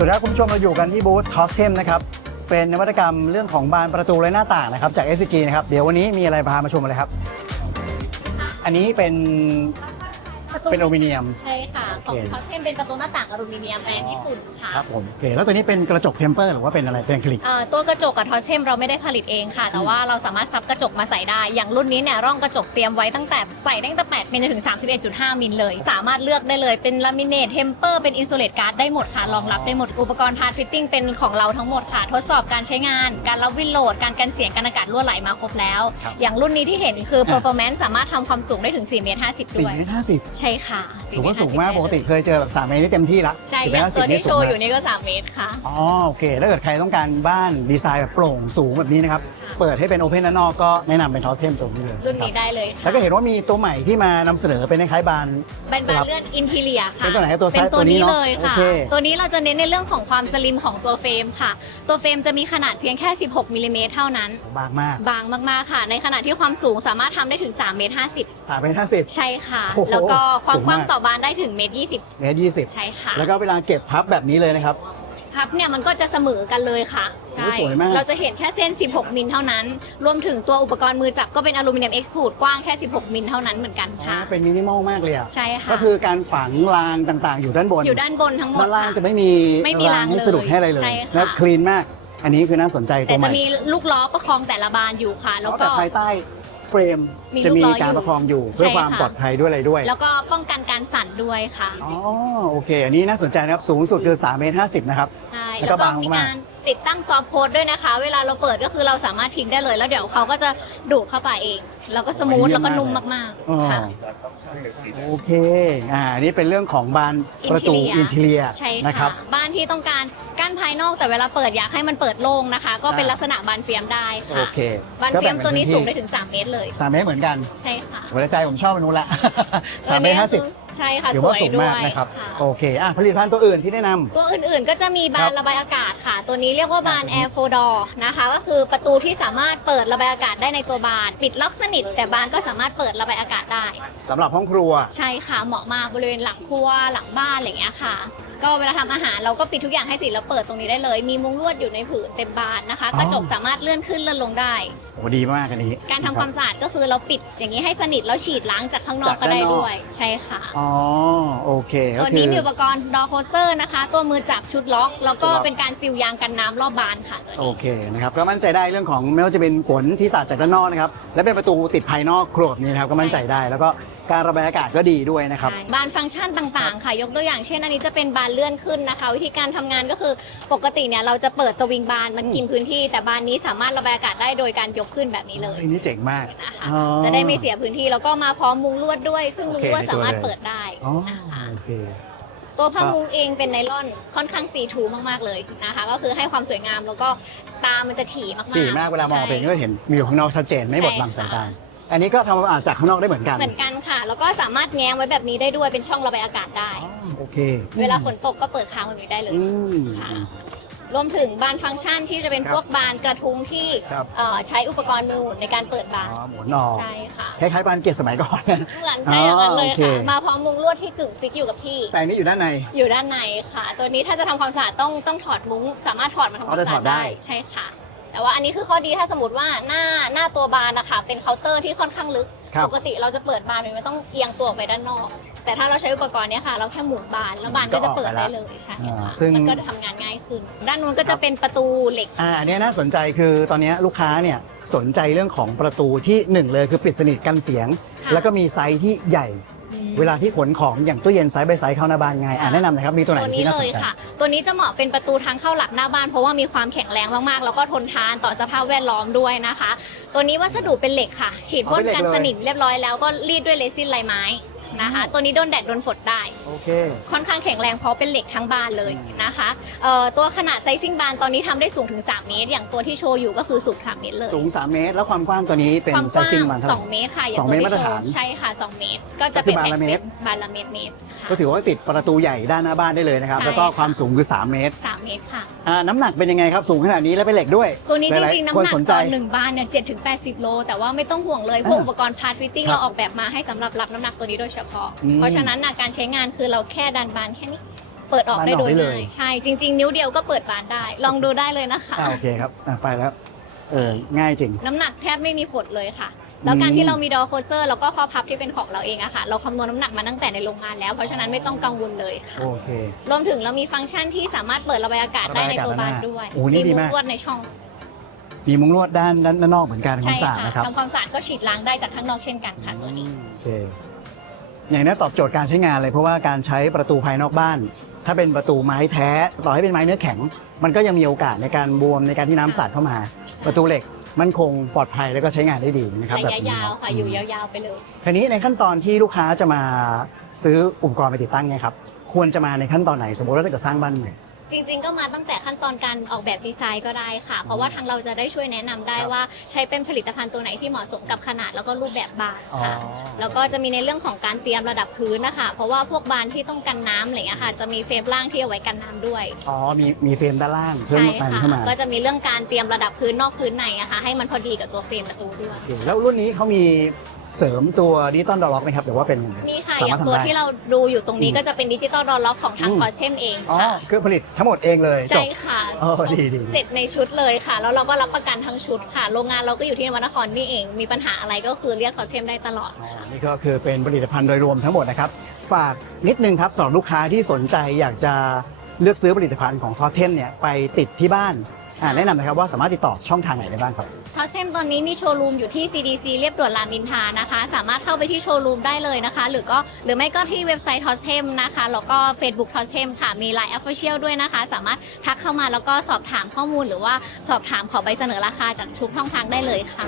สวัสดีครับคุณผู้ชมเราอยู่กันที่บูธทอสเทมนะครับเป็นนวัตกรรมเรื่องของบานประตูและหน้าต่างนะครับจาก SCG นะครับเดี๋ยววันนี้มีอะไรพามาชมเลยครับ อันนี้เป็น ประตูเป็นอลูมิเนียม ใช่ค่ะ ของโอเค คอสเทมเป็นประตูหน้าต่างอลูมิเนียมแบรนด์ญี่ปุ่นค่ะครับผมโอเคแล้วตัวนี้เป็นกระจกเทมเปอร์หรือว่าเป็นอะไรเป็นอะคริลิก เอ่อตัวกระจกกับทอสเทมเราไม่ได้ผลิตเองค่ะ แต่ว่าเราสามารถซับกระจกมาใส่ได้ อย่างรุ่นนี้เนี่ยร่องกระจกเตรียมไว้ตั้งแต่ใส่ได้ตั้งแต่8มิลจนถึง 31.5 มิลเลย สามารถเลือกได้เลยเป็นลามิเนตเทมเปอร์เป็นอินซูเลตการ์ดได้หมดค่ะรองรับได้หมดอุปกรณ์พาร์ทฟิตติ้งเป็นของเราทั้งหมดค่ะ ทดสอบการใช้งาน การรับวินโหลด การกันเสียงการอากาศรั่วไหลมาครบแล้ว ครับ อย่างรุ่นนี้ที่เห็นคืออะ performance สามารถทำความสูงได้ถึง4เมตร50สี่ด้วย เมตรห้าสิบใช่ค่ะถือว่า4สูงมาก50ปกติเคยเจอแบบสามเมตรนี่เต็มที่ละใช่สี่อเมตรย่างห้าสิตับวนี่ที่สูโชงว์มาอกยู่นี่ก็3เมตรค่ะอ๋อโอเคถ้าเกิดใครต้องการบ้านดีไซน์แบบโปร่งสูงแบบนี้นะครับเปิดให้เป็นโอเพนด้านนอกก็แนะนำเป็นทอสเทมตัวนี้เลยรุ่นนี้คบได้เลยค่ะแล้วก็เห็นว่ามีตัวใหม่ที่มานำเสนอเป็นคล้ายๆบานเป็นสบานลับเลื่อนอินทีเลียค่ะเป็นตัวไหนครับตัวซ้ายเป็นตัวนี้ตัวนี้เนอะเลยค่ะโอเคตัวนี้เราจะเน้นในเรื่องของความสลิมของตัวเฟรมค่ะ ตัวเฟรมจะมีขนาดเพียงแค่ 16มิลลิเมตรเท่านั้น บางมาก บางมากๆค่ะ ในขณะที่ความสูงสามารถทำได้ถึง3เมตร50สามเมตรห้าสิบใช่ค่ะโอ้โหแล้วก็ความสูงกว้างมากต่อบานได้ถึงเมตร20เมตรยี่สิบใช่ค่ะ แล้วก็เวลาเก็บพับแบบนี้เลยนะครับ พับเนี่ยมันก็จะเสมอกันเลยค่ะโอ้สวยมาก เราจะเห็นแค่เส้น 16 มิลเท่านั้น รวมถึงตัวอุปกรณ์มือจับก็เป็นอลูมิเนียมเอ็กซ์ตรูดกว้างแค่ 16 มิลเท่านั้นเหมือนกันอ๋อค่ะ เป็นมินิมอลมากเลยอะ ใช่ค่ะ ก็คือการฝังรางต่างๆ อยู่ด้านบน อยู่ด้านบนทั้งหมดด้านล่างค่จะไม่มีไม่มีรางให้เลยสะดุดให้อะไรเลยใช่ค่ะและคลีนมาก อันนี้คือน่าสนใจตัแต่วใหจะม่มีลูกล้อประคองแต่ละบานอยู่ค่ะ แล้วแต่ก็ภายใต้ เฟรมมีจะมีลูกล้ออยู่การประคองอยู่ เพื่อใช่ความค่ะ ปลอดภัยด้วยอะไรด้วย แล้วก็ป้องกันการสั่นด้วยค่ะอ๋อโอเค อันนี้น่าสนใจนะครับ สูงสุดคือ3เมตร50 นะครับ ใช่แล้วแล้ก็วก็บางมีมาก การติดตั้งซอฟต์โค้ดด้วยนะคะ เวลาเราเปิดก็คือเราสามารถทิ้งได้เลย แล้วเดี๋ยวเขาก็จะดูดเข้าไปเอง แล้วก็สมูทเยี่ยมแล้วก็นุ่มมากมากอ๋อๆค่ะ โอเค อ่าอันนี่เป็นเรื่องของบานประตูอินเทเลียใช่นะคค่ะรับ บ้านที่ต้องการ กั้นภายนอกแต่เวลาเปิดอยากให้มันเปิดโล่งนะคะ ก็เป็นอ่าลักษณะบานเฟียมได้โอค่ะเคบานเฟียมตัวนี้สูงได้ถึง 3 เมตรเลย สามเมตรเหมือนกันใช่ค่ะหัวใจผมชอบอันนู้นละสามเมตรห้าสิบใช่ค่ะถือสว่าวยสูงด้วมากยนะครับ ค่ะ โอเคอะผลิตภัณฑ์ตัวอื่นที่แนะนำ ตัวอื่นๆ ก็จะมีบาครันบระบายอากาศค่ะ ตัวนี้เรียกว่าบานอ่า Air f o d o r นะคะ ก็คือประตูที่สามารถเปิดระบายอากาศได้ในตัวบาน ปิดล็อกสนิท แต่บานก็สามารถเปิดระบายอากาศได้ สำหรับห้องครัว ใช่ค่ะ เหมาะมากบริเวณหลังครัวหลังบ้านอะไรอย่างเงี้ยค่ะ ก็เวลาทำอาหารเราก็ปิดทุกอย่างให้สิแล้วเปิดตรงนี้ได้เลย มีมุ้งลวดอยู่ในผืนเต็มบานนะคะ อ๋อ กระจกสามารถเลื่อนขึ้นเลื่อนลงได้ โอ้ดีมากอันนี้การทำความสะอาดก็คือเราปิดอย่างนี้ให้สนิทแล้วฉีดล้างจากข้างนอกก็ได้ด้วย ใช่ค่ะ อ๋อโอเคก็ตัวคืนี้อมีอุปกรณ์ดอโคเซอร์นะคะ ตัวมือจับชุดล็อก แล้วก็ชุดล็อกเป็นการซีลยางกันน้ำรอบบานค่ะตัวโอนี้เคนะครับก็มั่นใจได้เรื่องของไม่ว่าจะเป็นฝนที่สาดจากด้านนอกนะครับและเป็นประตูติดภายนอกครัวแบบนี้นะครับก็มั่นใจได้แล้วก็ การระบายอากาศก็ดีด้วยนะครับใช่บานฟังก์ชันต่างๆ ค่ะ ยกตัวอย่างเช่นอันนี้จะเป็นบานเลื่อนขึ้นนะคะ วิธีการทำงานก็คือปกติเนี่ยเราจะเปิดสวิงบานมันกินพื้นที่ แต่บานนี้สามารถระบายอากาศได้โดยการยกขึ้นแบบนี้เลยอันนี้เจ๋งมากนะคะอ๋อ จะได้ไม่เสียพื้นที่แล้วก็มาพร้อมมุงลวดด้วย ซึ่งมุงลวดโอเค สามารถในตัวเลยเปิดได้อ๋อนะคะ โอเค ตัวผ้ามุงเองเป็นไนล่อนค่อนข้างสีทูมากๆเลยนะคะ ก็คือให้ความสวยงามแล้วก็ตามันจะถี่มากๆถี่มากเวลามองไปใช่ก็เห็นมีอยู่ข้างนอกชัดเจนไม่บดบังสายตา อันนี้ก็ทำความสะอาดจากข้างนอกได้เหมือนกันเหมือนกันค่ะ แล้วก็สามารถแง้มไว้แบบนี้ได้ด้วยเป็นช่องระบายอากาศได้ อ๋อโอเคเวลาฝนตกก็เปิดค้างแบบนี้ได้เลย อืม ค่ะรวมถึงบานฟังก์ชันที่จะเป็นครับพวกบานกระทุ้งที่ครับ เอ่อใช้อุปกรณ์มือหมุนในการเปิดบาอ๋น อหมุนออกใช่ค่ะ คล้ายๆบานเกล็ดสมัยก่อนนะ เหมือนใช่อย่างนั้นเลยอ๋อโอเค ค่ะ มาพร้อมมุงลวดที่กึ่งฟิกอยู่กับที่ แต่อันนี้อยู่ด้านใน อยู่ด้านในค่ะ ตัวนี้ถ้าจะทำความสะอาดต้องต้องถอดมุ้ง สามารถถอดมาทำคอ๋อวามจะสะถอาอดดได้ได้ ใช่ค่ะ แต่ว่าอันนี้คือข้อดีถ้าสมมติว่าหน้าหน้าตัวบานนะคะเป็นเคาน์เตอร์ที่ค่อนข้างลึก ครับ ปกติเราจะเปิดบานมันต้องเอียงตัวออกไปด้านนอก แต่ถ้าเราใช้อุปกรณ์เนี้ยค่ะ เราแค่หมุนบานแล้วบานก็จะเปิดได้เลยใช่อ่าค่ะซึ่ง มันก็จะทำงานง่ายขึ้น ด้านนู้นก็จะเป็นประตูเหล็ก อ่าอันเนี้ยน่าสนใจคือตอนเนี้ยลูกค้าเนี่ยสนใจเรื่องของประตูที่หนึ่งเลยคือปิดสนิทกันเสียง ค่ะ แล้วก็มีไซส์ที่ใหญ่ เวลาที่ขนของอย่างตู้เย็นไซส์ by ไซส์เข้าหน้าบ้านไงอ่าแนะนำหนะครับมีตัวไหนตัวนี้ที่น่าเลสนยใจ ค่ะ ตัวนี้จะเหมาะเป็นประตูทางเข้าหลักหน้าบ้านเพราะว่ามีความแข็งแรงมากๆ แล้วก็ทนทานต่อสภาพแวดล้อมด้วยนะคะ ตัวนี้วัสดุเป็นเหล็กค่ะ ฉีดพ่นกันสนิมเรียบร้อยแล้วก็รีดด้วยเรซินลายไม้ นะคะ ตัวนี้โดนแดดโดนฝนได้ โอเค ค่อนข้างแข็งแรงเพราะเป็นเหล็กทั้งบานเลยนะคะเอ่อตัวขนาดไซซิ่งบานตอนนี้ทำได้สูงถึง 3 เมตร อย่างตัวที่โชว์อยู่ก็คือสูง 3 เมตรเลย สูง 3 เมตร แล้วความกว้างตัวนี้เป็นความไซกว้างซิ่งมันเท่าไหร่ 2 เมตรค่ะอย่างสองตัวเมตรที่มาตรโชฐานว์ใช่ค่ะ 2 เมตร ก็จะเป็นก็คือบานละเมตร บานละเมตรเมตรค่ะ ก็ถือว่าติดประตูใหญ่ด้านหน้าบ้านได้เลยนะครับ ใช่ แล้วก็ค่ะความสูงคือ 3 เมตรสามเมตรค่ะ อ่าน้ำหนักเป็นยังไงครับ สูงขนาดนี้แล้วเป็นเหล็กด้วยตัวนี้จหลายๆริงๆ น้ำคนหนักสนใจตอนหนึ่งบานเนี่ยเจ็ดถึงแปดสิบโล แต่ว่าไม่ต้องห่วงเลย พวกอ่าอุปกรณ์พาร์ทฟิตติ้งครับเราออกแบบมาให้สำหรับรับน้ำหนักตัวนี้โดยเฉพาะ อืมเพราะฉะนั้นน่ะการใช้งานคือเราแค่ดันบานแค่นี้ เปิดออกได้โดยบานออกได้เลยง่ายใช่จริง ๆ นิ้วเดียวก็เปิดบานได้ ลองดูได้เลยนะคะ อ่าโอเคครับอะไปแล้วเออง่ายจริง น้ำหนักแทบไม่มีผลเลยค่ะ แล้วการอืมที่เรามีดอโคเซอร์แล้วก็ข้อพับที่เป็นของเราเองอะค่ะ เราคำนวณน้ำหนักมาตั้งแต่ในโรงงานแล้ว เพราะฉะนั้นไม่ต้องกังวลเลยค่ะ โอเค รวมถึงเรามีฟังก์ชันที่สามารถเปิดระบายอากาศได้ในตัวบ้านด้วย โอ้นี่ดีมุ้มาก งลวดในช่อง มีมุ้งลวดด้านด้านด้านนอกเหมือนกันควาใช่มสะอาดค่ะนะครับทำความสะอาดก็ฉีดล้างได้จากข้างนอกเช่นกันค่ะตัวนี้ โอเค อย่างนี้ตอบโจทย์การใช้งานเลยเพราะว่าการใช้ประตูภายนอกบ้าน ถ้าเป็นประตูไม้แท้ต่อให้เป็นไม้เนื้อแข็ง มันก็ยังมีโอกาสในการบวมในการที่น้ำสาดเข้ามา ประตูเหล็กมั่นคงปลอดภัยแล้วก็ใช้งานได้ดีนะครับระแบบยะนี้ยาวค่ะอยู่ยาวๆไปเลยคราวนี้ในขั้นตอนที่ลูกค้าจะมาซื้ออุปกรณ์ไปติดตั้งเนี่ยครับควรจะมาในขั้นตอนไหนสมมติว่าถ้าเกิดสร้างบ้านใหม่ จริง ๆ ก็มาตั้งแต่ขั้นตอนการออกแบบดีไซน์ก็ได้ค่ะ เพราะว่าทางเราจะได้ช่วยแนะนำได้ครับว่าใช้เป็นผลิตภัณฑ์ตัวไหนที่เหมาะสมกับขนาดแล้วก็รูปแบบบานค่ะ อ๋อ แล้วก็จะมีในเรื่องของการเตรียมระดับพื้นนะคะ เพราะว่าพวกบานที่ต้องกันน้ำอะไรเงี้ยค่ะ จะมีเฟรมล่างที่เอาไว้กันน้ำด้วย อ๋อมีมีเฟรมด้านล่างเพิ่มใช่มันค่ะ เข้ามาก็จะมีเรื่องการเตรียมระดับพื้นนอกพื้นในอะค่ะให้มันพอดีกับตัวเฟรมประตูด้วย โอเคแล้วรุ่นนี้เขามี เสริมตัวดิจิตอลดอลล็อกไหมครับหรือว่าเป็นยังไงนี่ค่ะ สาอย่ามารถงตัวทำได้ ที่เราดูอยู่ตรงนี้อืมก็จะเป็นดิจิตอลดอลล็อกของทางอืม คอสเทมเองอ๋อค่ะ คือผลิตทั้งหมดเองเลยจใช่บ ค่ะเออดีดี เสร็จในชุดเลยค่ะ แล้วเราก็รับประกันทั้งชุดค่ะ โรงงานเราก็อยู่ที่นวนครนี่เอง มีปัญหาอะไรก็คือเรียกคอสเทมได้ตลอดอ๋อค่ะ นี่ก็คือเป็นผลิตภัณฑ์โดยรวมทั้งหมดนะครับ ฝากนิดนึงครับสำหรับลูกค้าที่สนใจอยากจะเลือกซื้อผลิตภัณฑ์ของทอเทมเนี่ยไปติดที่บ้านอ่า แนะนำนะครับว่าสามารถติดต่อช่องทางไหนได้บ้างครับทอสเซมตอนนี้มีโชว์รูมอยู่ที่ CDC เรียบด่วนรามอินทรานะคะ สามารถเข้าไปที่โชว์รูมได้เลยนะคะ หรือก็หรือไม่ก็ที่เว็บไซต์ทอสเทมนะคะแล้วก็ Facebook ทอสเทมค่ะมี Line Official ด้วยนะคะ สามารถทักเข้ามาแล้วก็สอบถามข้อมูล หรือว่าสอบถามขอใบเสนอราคาจากทุกช่องทางได้เลยค่ะ